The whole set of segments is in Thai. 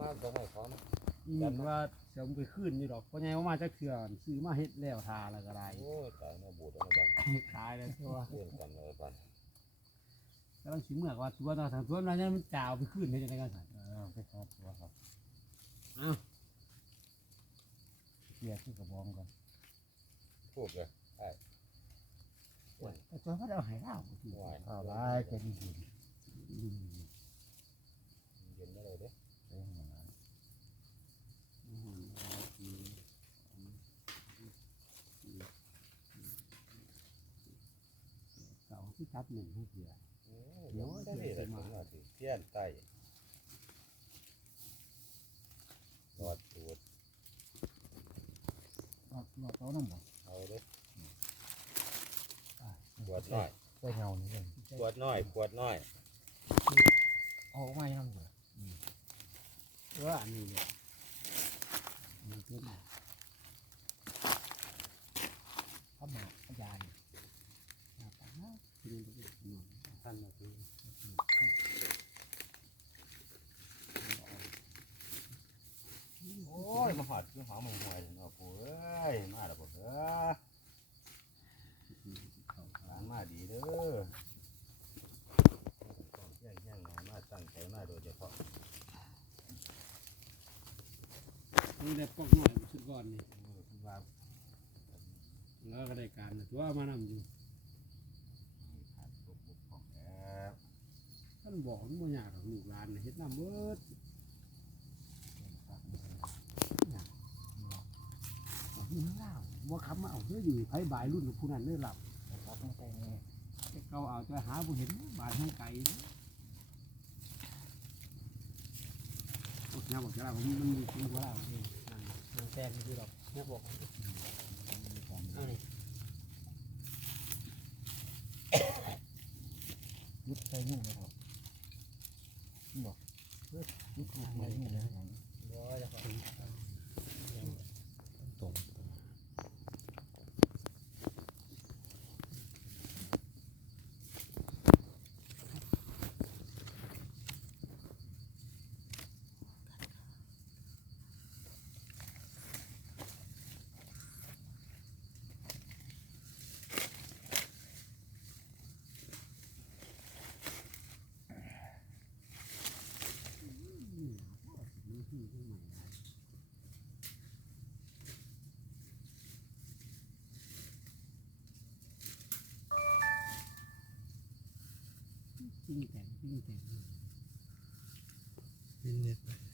มาตรงไหนพร้อมอืมว่าเสียมไปขึ้นอยู่ดอกเพราะไงว่ามาจากเถื่อนซื้อมาเฮ็ดแล้วทาแล้วก็ได้ โอ้ยตายมาบูดแล้วมาบังขายแล้วตัวเพื่อนกันเลยบันกำลังสิเมื่อกว่าตัวเนาะทางตัวนั้นมันจ่าวไปขึ้นเฮ็ดจังไดกันสั่นเออไปครับตัวครับอ้าวเกียร์ที่กระบองก่อนพูดเลยใช่แต่ตัวมันเอาให้เราบ่ถูกวายข้าวร้ายจะดีดีอืมเย็นไม่เลยเด้ เรื่องมันนะ เก่า ที่ทับหนึ่งให้เถื่อเดี๋ยวได้เลยถึงมาสิเที่ยนใต้รอดตัวรอบรอบเขาน้ำบ่เอาเด้ปวดน้อยไปเงานี่เลยปวดน้อยปวดน้อยเอาไว้น้ำบ่ว่าอันนี้เนี่ยมันเป็นข้าวหมากข้าวยาย ท่านมาคือโอ้ยมาหอดคือหอมมือหวยเนาะปู่เอ้ยมาแล้วปู่เอ้ยร้านมาดีเด้อแย่งแย่งมาตั้งใจมาโดยเฉพาะนี่ได้ปอกหน่อยชุดก่อนนี่ว่าแล้วก็ได้การตัวมานำอยู่ ขาดบุกบุกของแอบ ท่านบอก มันบ่ยากหรอกลูกหลานน่ะเฮ็ดน้ำเบิดนี่เล่าบ่คำมาเอาเด้ออยู่ไผบายรุ่นผู้นั้นเด้อหลับครับตั้งแต่นี้แต่เขาเอาจะหาบ่เห็นบายทางไกลโอ้ยน้าบอกจะเล่าผมมันมีจริงกว่าเล่าเองนั่นมันแทรกคือดอกเนี่ยบอกเอานี่ยุดใส่ยุ่งเลยครับ ไม่ได้ไม่ได้ไม่ได้ ปิ้งแต่งปิ้งแต่งเป็นเน็ตไป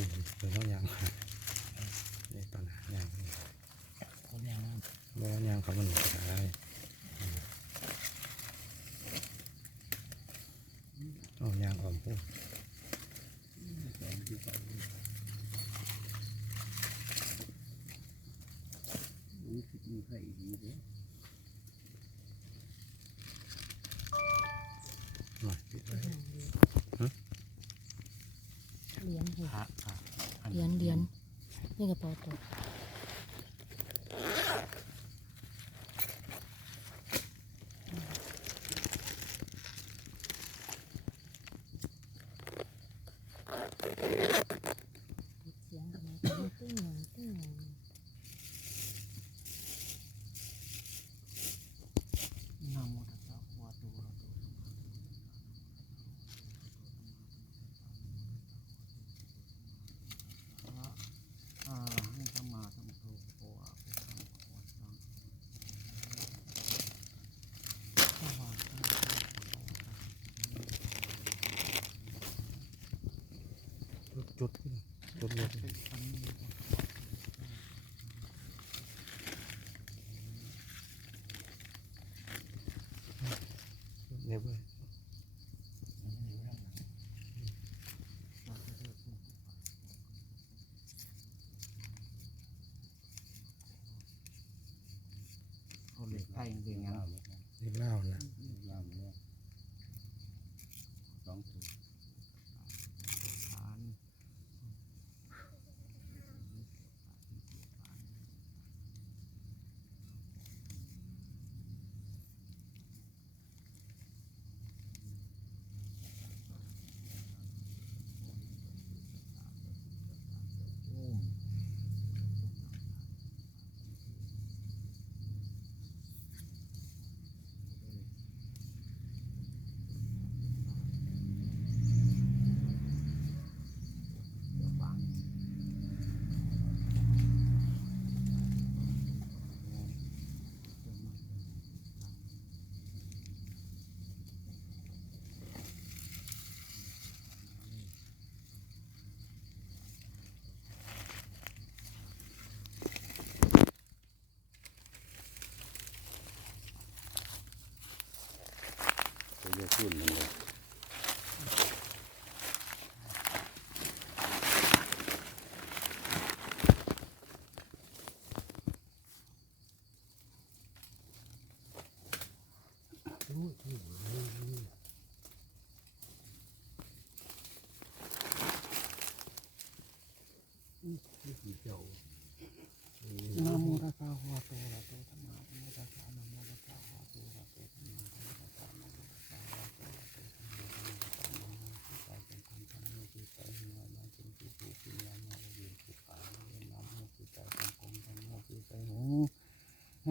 นี่เป็นข้ายางนี่ตอนยางข้ายางบ่ยางเขาเป็นหนขายเอายางของพุ่มีใครอีกไหม เหรียญเหรียญนี่กระเป๋าตก เว้ยเอาเหล็กไพ่เป็นยังไง เล็กเล่านะ ขึ้นเลยโอ้ย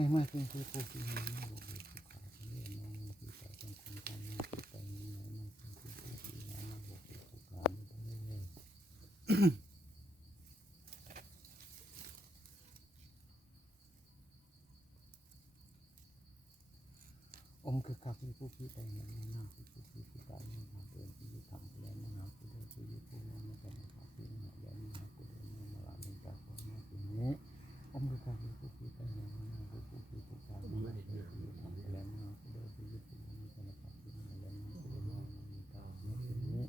ให้มาเป็นคือผู้ที่มีมาบุญสุขาที่เรียนมาปีไปจังกงจังโมปีไปหูให้มาเป็นคือผู้ที่มีมาบุญสุขาที่เรียนมาองค์คือข้าพผู้พิจารณาหน้าผู้พิจารณาหาเดินที่ยุทธังและมหาผู้เดินที่ยุทธังและมหาผู้เดินและมหาผู้เดินและมาเป็นจากคนมาสิ่งนี้ อมรังสุขีตานังนาสุขีตุการมีแลมาสุดาสิจิตมีสารพัดสิ่งแลมาสุดาสิจิตมีสารพัดสิ่งแลมาสุดาสิจิตมี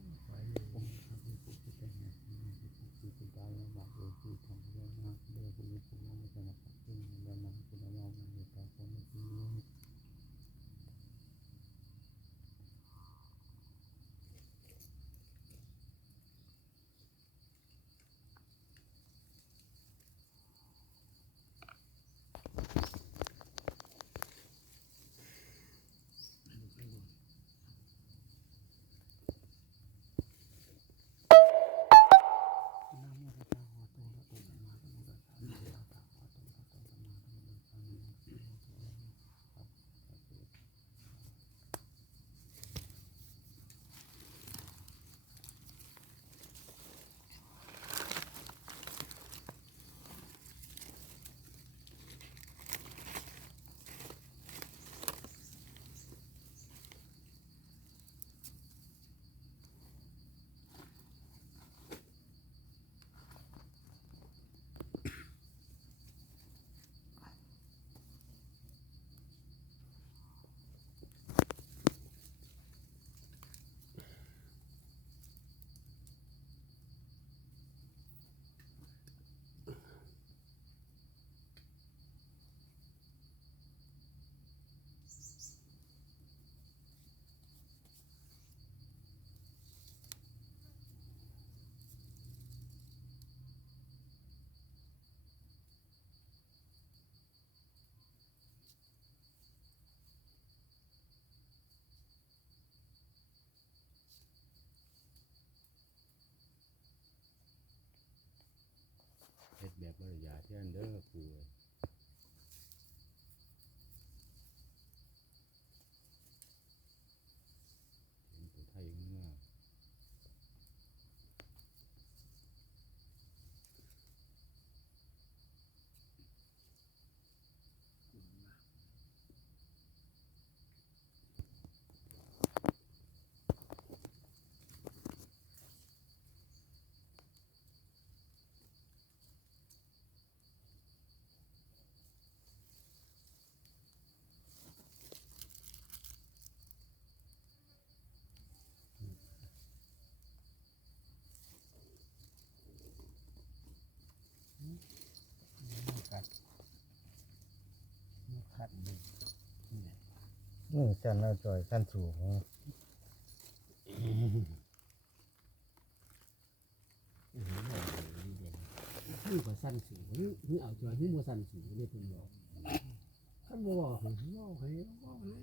เฮ็ดแบบมารยาที่อันเด้อปู่เอ้ยเห็นตัวไทยเมื่อ ขัดดิ นี่จันแล้วจอยขั้นสูงนี่ก็สั้นสูงนี่เอาตัวที่บ่สั้นสูงนี่เพิ่นบอกคันบ่บอกให้บอกให้บอกให้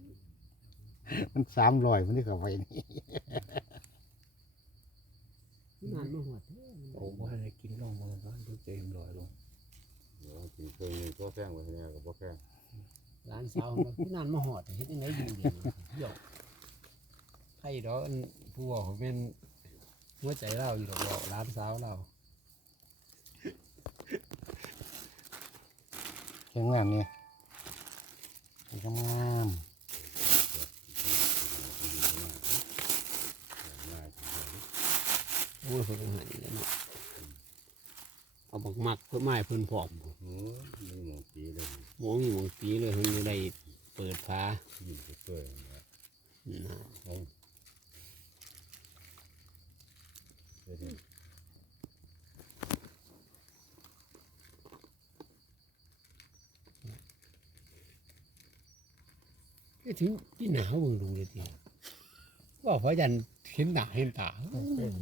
มันสามร้อยมันนี่เข้าไปนี่นานมาหอดแท้โอ้บ่ให้กินลองบ่ก็ดูเต็มร้อยลงเดี๋ยวกินเครื่องนี้ก็แพงไว้ให้แน่ก็บ่แพง ร้านสาวมันนานมาหอดเฮ็ดจังไดอยู่ดีเดี๋ยวใครดอกอันผู้บอกเป็นหัวใจเราอยู่ดอกบอกร้านสาวเราแข็งงามเนี่ยแข็งงามง่ายจังเลยโอ้ยเพิ่นเอาให้แล้วเนาะเอาบักมักเพื่อไม้เพิ่นพร้อม โอ้ย มีหมองอยู่หมองปีเลยเพิ่นอยู่ได้เปิดฟ้ายิ้มเปื่อยๆนะนะเอาเดี๋ยวนี้ก็ถึงที่หนาวเบิ่งดูเลยทีว่าพราะยันเห็นหนาเห็นตา เส้น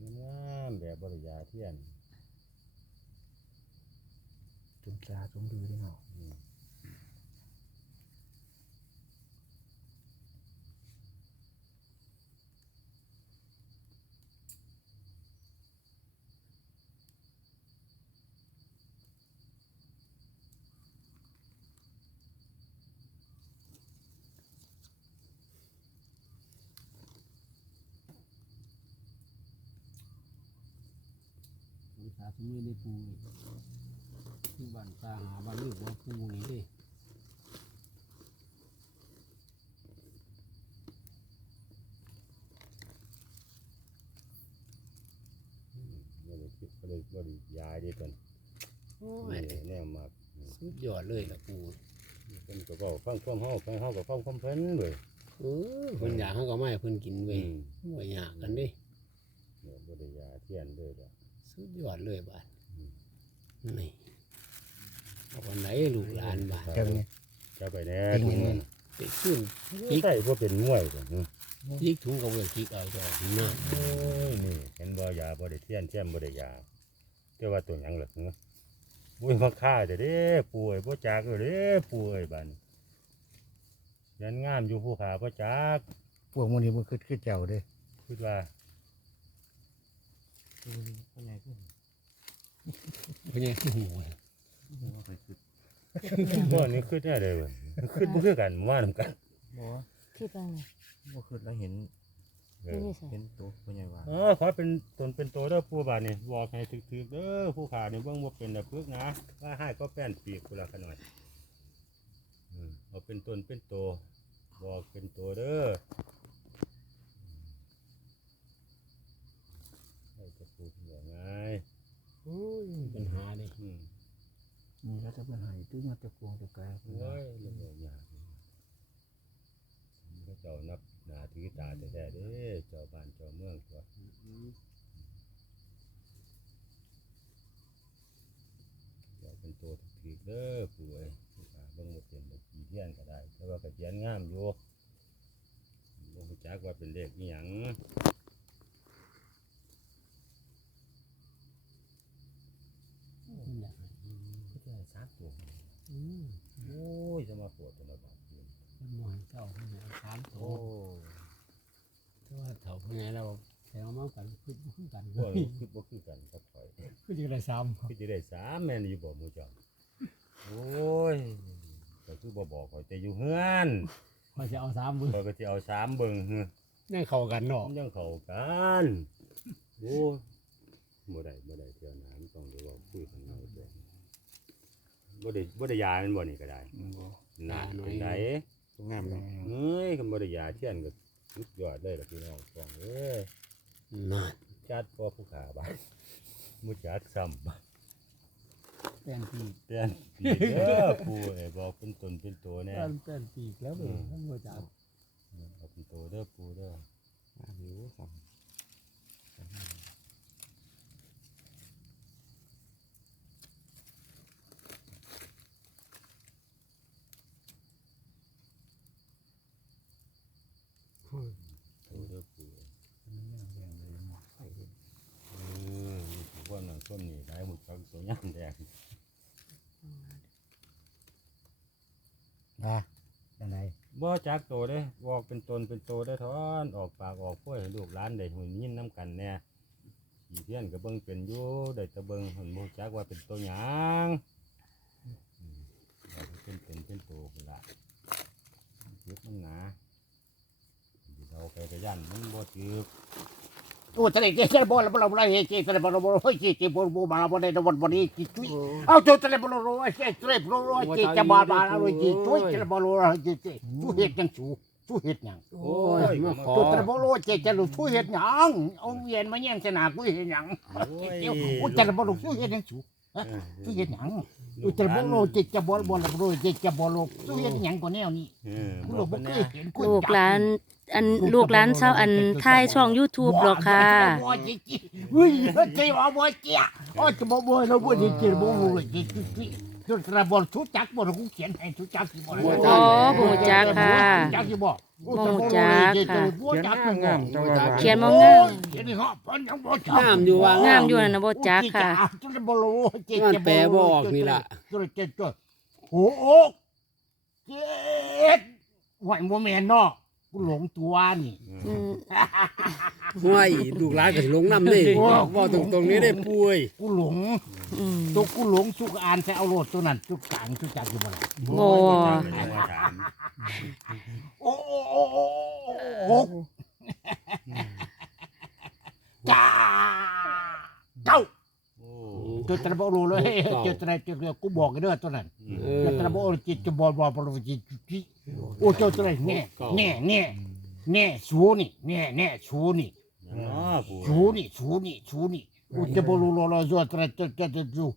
ยิน งามแบบบริยา เทียน จุ่มตาจุ่มดูได้เนาะ อืมสงสารสมัยได้ปูนี่ที่บ้านตาหาบ้านลูกว่าปูนี่เด้บ่ได้คิดบ่ได้บ่ได้ยาเดีตนโอ้ยนี่แนวมากสุดยอดเลยล่ะปูเพิ่นก็เว้าฟังความเฮาฟังเฮาก็ฟังความเพิ่นเลยเออเพิ่นอยากเฮาก็มาให้เพิ่นกินอืเว้ยมบ่อยากกันเด้เนี่ยบ่ได้ยาเที่ยนเลยดอก สุดยอดเลยบาดนี่เอาวันไหนลูกหลานบาดจังนี่จะไปแน่เป็นถุงไงนั้นไปขึ้นอีกได้บ่เป็นมวยกันยิกถุงกับเวกิกเอาจอหิมากโอ้ยนี่เห็นบ่ยาบ่ได้เที่ยนแช่มบ่ได้ยาแต่ว่าตัวหยังล่ะเนาะอุ้ยมาฆ่าแต่เด้ป่วยบ่จากเด้ป่วยบัดนี้ยันงามอยู่ผู้ขาบ่จากพวกมันนี่มันคือคือเจ้าเด้คิดว่า เป็นไงขึ้นเพิ่นยังหูว่าไปคือบ่นี่คิดแน่เลยเว้ยคิดบ่คือกันว่านำกันบ่คิดว่าไงบ่คือแล้วเห็นเห็นตัวเป็นไงวะเออขอเป็นตนเป็นโตเด้อผู้บาดนี่บอกให้ถึกๆเด้อผู้ขาเนี่ยเบิ่งบ่เป็นน่ะพึกนะว่าให้ก็แป้นปีกพุ่นละขน่อยอืมเอาเป็นตนเป็นโตบอกเป็นโตเด้อ ให้จะพูดอย่างไงโอ้ยมีปัญหาเด้อืมมีแล้วจะเป็นไห้ตื้อมาตะกวงตะกายโอ้ยเรื่องบ่ยากนี่พระเจ้านับหน้าถือตาแต่แท้ๆเด้อเจ้าบ้านเจ้าเมืองตัวเจ้าเป็นโตถึกๆเด้อปู่เอ้ยผู้ขาเบิ่งบ่เป็นบ่ขี้เทียนก็ได้แต่ว่าก็เขียนงามอยู่บ่รู้จักว่าเป็นเลขอีหยัง อยากให้ ก็จะให้ซักตัวอืมโอ้ยจะมาปวดตัวละบาดนี้มันมองเจ้าผู้ใหญ่สามโตโอ้ถ้าว่าเฒ่าผู้ใหญ่เราแต่ว่ามากันคือบ่คือกันพวกคือบ่คือกันกับข่อยคือจะได้ซ้ำคือจะได้สามแม่นอยู่บ่หมู่เจ้าโอ้ยก็คือบ่บอกข่อยแต่อยู่เฮือนพอจะเอาซ้ำมือข่อยก็สิเอาสามเบิ่งเฮือแน่เข้ากันเนาะมันยังเข้ากันโอ้ยบ่ได้บ่ได้เทื่อหน้ามันต้องได้เว้าคุยกันเอาเด้อ บ่ได้บ่ได้ยาแม่นบ่นี่ก็ได้มันบ่น่าเป็นไดตัวงามเนาะเอ้ยคันบ่ได้ยาเทียนก็สุดยอดเลยล่ะพี่น้องฟ้องเอ้ยนั่นจัดพอผู้ขาบ้านมุจัดซ้ำบ้านเป็นปีกเตือนปีเด้อปูเอ้ยบอกเป็นตนเป็นตัวแน่เป็นเป็นปีกแล้วเบิ่งมันบ่จับเอาเป็นตัวเด้อปูเด้องามอยู่ครับ ตัวเด้อปู มันเรื่องเรื่องเลยเนาะไปเห็น เออมีผู้คนนั่งส้มนี่ได้หมดจัก ตัวย่ำแดงอะอะไรบ่จักตัวเด้อบอกเป็นตนเป็นตัวได้อทอนออกปากออกพ้อยให้ลูกหลานได้หุ่นยินน้ำกันแน่ขี่เทียนก็เบิ่งเป็นอยู่ได้แตะเบิ่งหุ่นบ่จักว่าเป็นตัวหยังอืมบอกว่าเป็นเป็นเป็นตัวพุ่นละเจ็บมันหนาเราไปกระยันมันบ่จืบ โอ้ทะเลเจ๊ทะเลบอลบอลบอลเฮ้เจ๊ทะเลบอลบอลเฮ้เจ๊เจ๊บอลบอลมาบอลในวันวันนี้จีจุ้ยเอาโจทะเลบอลโรยเจ๊ทะเลบอลโรยเจ๊จะบอลมาแล้วจีจุ้ยทะเลบอลโรยเจ๊เจ๊ชูเห็ดยังชูชูเห็ดยังโอ้ยมาขอโจทะเลบอลโรยเจ๊จะรู้ชูเห็ดยังเอาเวียนมาแย่งชนะกูเห็ดยังโอ้ยโอ้ทะเลบอลโรยชูเห็ดยังชู ชูเห็นหยังโอ้ทะเลบอลโรจิตจะบอลบอลโรยเจ๊จะบอลโรยชูเห็นหยังกว่าแนวนี้เออลูกบ่เพิ่นเคยเห็นลูกหลานอันลูกหลานเศร้าอันท้ายช่อง YouTube หรอกค่ะบ่จิจิเฮ้ยเจ๊ว่าบ่เจ้าอ๋อจะบ่บ่เราบ่ได้เจอบ่ฮู้เลยจิ จุดกระบอกชุดจักบ่กูเขียนให้ชุดจักสิบ่อ๋อบ่รู้จักค่ะจักสิบ่บ่รู้จักค่ะบ่จักบ่งามเขียนมางามเขียนนี่เหาะเพิ่นยังบ่จักงามอยู่ว่างามอยู่นั่นนะบ่จักค่ะจุดบ่รู้เจ๊มันแปลบ่ออกนี่ล่ะจุดเจ๊จุดโอ้โอ้เจ๊ไหวบ่แม่นเนาะ กูหลงตัวนี่ อืมห้วยลูกหลานก็สิลงน้ำนี่โอ้บอกตรงๆนี้ได้ป่วยกูหลงอืม ตัวกูหลงสุกอ่านใส่เอาโลดตัวนั้นสุกกลางสุกจักอยู่บ่ล่ะบ่ไม่ว่าถามโอ้โอ้โอ้โอ้โอ้จ้าเจ้า โอ้ตัวตระบรู้เลยเจ้าตระเจ้ากูบอกกันเด้อตัวนั้นอืมเออเจ้าตระบจิตจะบอกบอกบอกจิตจิตโอ้เจ้าตระแน่แน่แน่แน่ชูนี่แน่แน่ชูนี่ยังเนาะปูชูนี่ชูนี่ชูนี่โอ้จะบ่รู้รอรอตัวตระเจ้าเจ้าเจ้า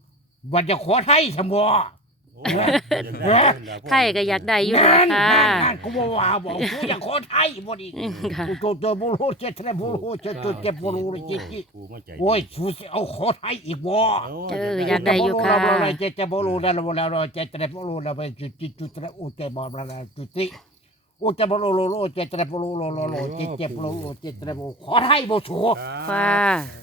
บัดจะขอไทยสมบ่โอ้ยยัง ได้เพิ่นดาวพวไทยก็อยากได้อยู่นะนั่นค่ะนั่นนั่นกูบอกว่าบอกกูอยากขอไทยบ่ดีอืมค่ะกูตัวตัวบ่รู้เจ็ดแท้บ่รู้เจ็ดตัวเจ็บบ่รู้จิตจิปูมาใจดีโอ้ยสูสิเอาขอไทยอีกบ่เอออยากได้อยู่ค่ะเจ็ดจะบ่รู้แล้วบ่แล้วเจ็ดแต่บ่รู้แล้วไปจุดจิตจุดแต่โอ้เจ็บบ่แล้วจุดติโอ้จะบ่รู้รู้เจ็ดแต่บ่รู้รู้รู้เจ็ดเจ็บบ่รู้เจ็ดแต่บ่ขอไทยบ่สูค่ะ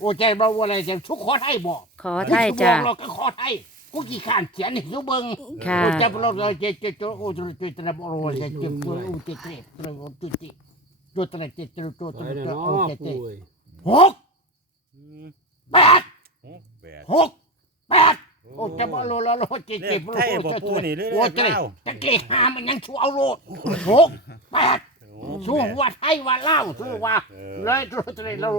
โอ้ใจบ่ว่าอะไรจะสุขอไทยบ่ขอไทยจ้ะเราก็ขอไทย กูกี่ข้านเขียนให้ซูเบิ่งค่ะ โอ้จะบ่รู้เจ็ดเจ็ดโอ้จุดแต่บ่รู้เจ็ดเจ็บโอ้เจ็ดเจ็บจุดติจุดแต่เจ็ดจุดจุดไปจุดเด้อโอ้เนาะเจ็ดเจ็บป่วยหกอืมแปดหกแปด หกแปดโอ้จะบ่รู้แล้วเจ็ดเลเจ็บขไทยบ่ปูนี่เรื่โอ้อยจะๆเล่าจะเกหามันยังชูเอาโลดหกแปด สู้ว่าไทยว่าเล่าสู้ว่าเลยตัวตัวเรา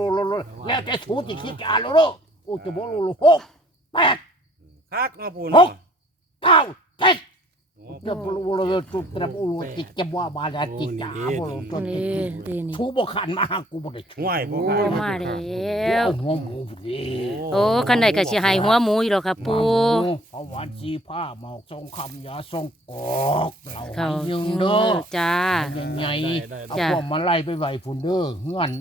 แล้วแต่สูติคิดการโลโอ้จะบอกโลหกแปด คักมาปูหเนาะกเก้าเจ็ดโอ้จะบอกโลจุดตระบูจิตจะว่าบาดาจิตจ้าบโลตัวนี่ดีนี่ชูบ่ขันมาหากูบ่ได้ห่วยบ่โอ้คักมาแล้เดี๋ยววหัวหมูดิโอ้คันใดก็สิให้หัวหมูอยู่หรอกค่ะปู เพราะวันสีผ้าหมอกทรงคำยาทรงกอกเราเขายิงเอเด้ออจ้า ยังไงได้ได้เอาจ้ะ พวกมาไล่ไปไหวฝุ่นเด้อเฮือน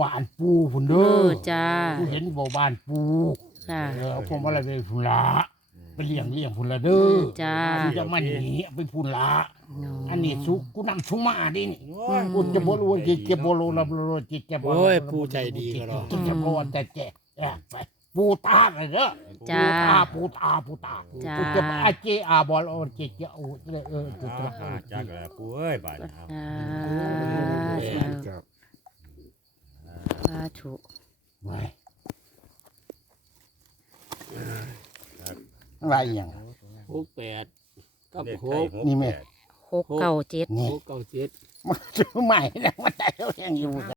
บ้านปูฝุ่นเอเด้ออจ้า กูเห็นบ่บ้านปู ค่ะเออเอาพวกมาไล่ไปฝุ่นละไปเลี้ยงเลี้ยงพุ่นละเด้อจ้ากูจะมาหนีไปพุ่นละอันนี้สุกูนำสุมาดินี่โอ้ยกูจะบ่รู้ว่าจิเก็บบ่รู้ละบ่รู้จิเก็บบ่รู้โอ้ยผู้ใจดีก็รอ จิเก็บบ่รู้แต่แจกแอบไปปูตาเลยเด้อจ้าปูตาปูตาปูตาจ้า กูจะมาอาเจอาบอลโอเจเจโอเออกูจะอ่าจักแล้วปูเอ้ยบาดนี้เอาอ่าครับ สาธุไว้ อะไรอย่างหกแปดกับเด็กหไก่กหกนี่แม่แปดหกเก้าเจ็ดนี่หกเก้าเจ็ด มันซื้อใหม่แล้วมันได้แล้วยังอยู่